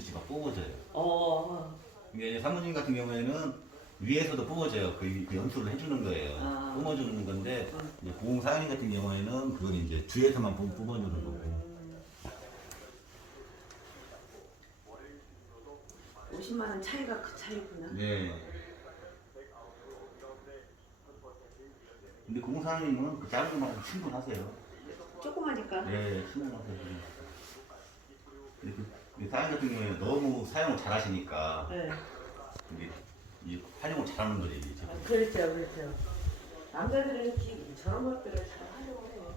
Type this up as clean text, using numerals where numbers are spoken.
듯이 막 뽑아져요. 어. 이게 사모님 같은 경우에는 위에서도 뽑아져요. 그 연수를 해주는 거예요. 아. 뽑아주는 건데 이제 보험 사장님 같은 경우에는 그건 이제 뒤에서만 뽑아주는 거고. 50만 원 차이가 그 차이구나. 네. 근데 공사님은 그 작은 것만 충분하세요. 조그마니까. 네, 충분하세요. 근데 그 사장님 같은 경우에 너무 사용을 잘 하시니까 네. 이게 이 활용을 잘하는 거지. 이게 제품. 그렇죠, 그렇죠. 남자들은 저런 것들을 잘 활용을 해요.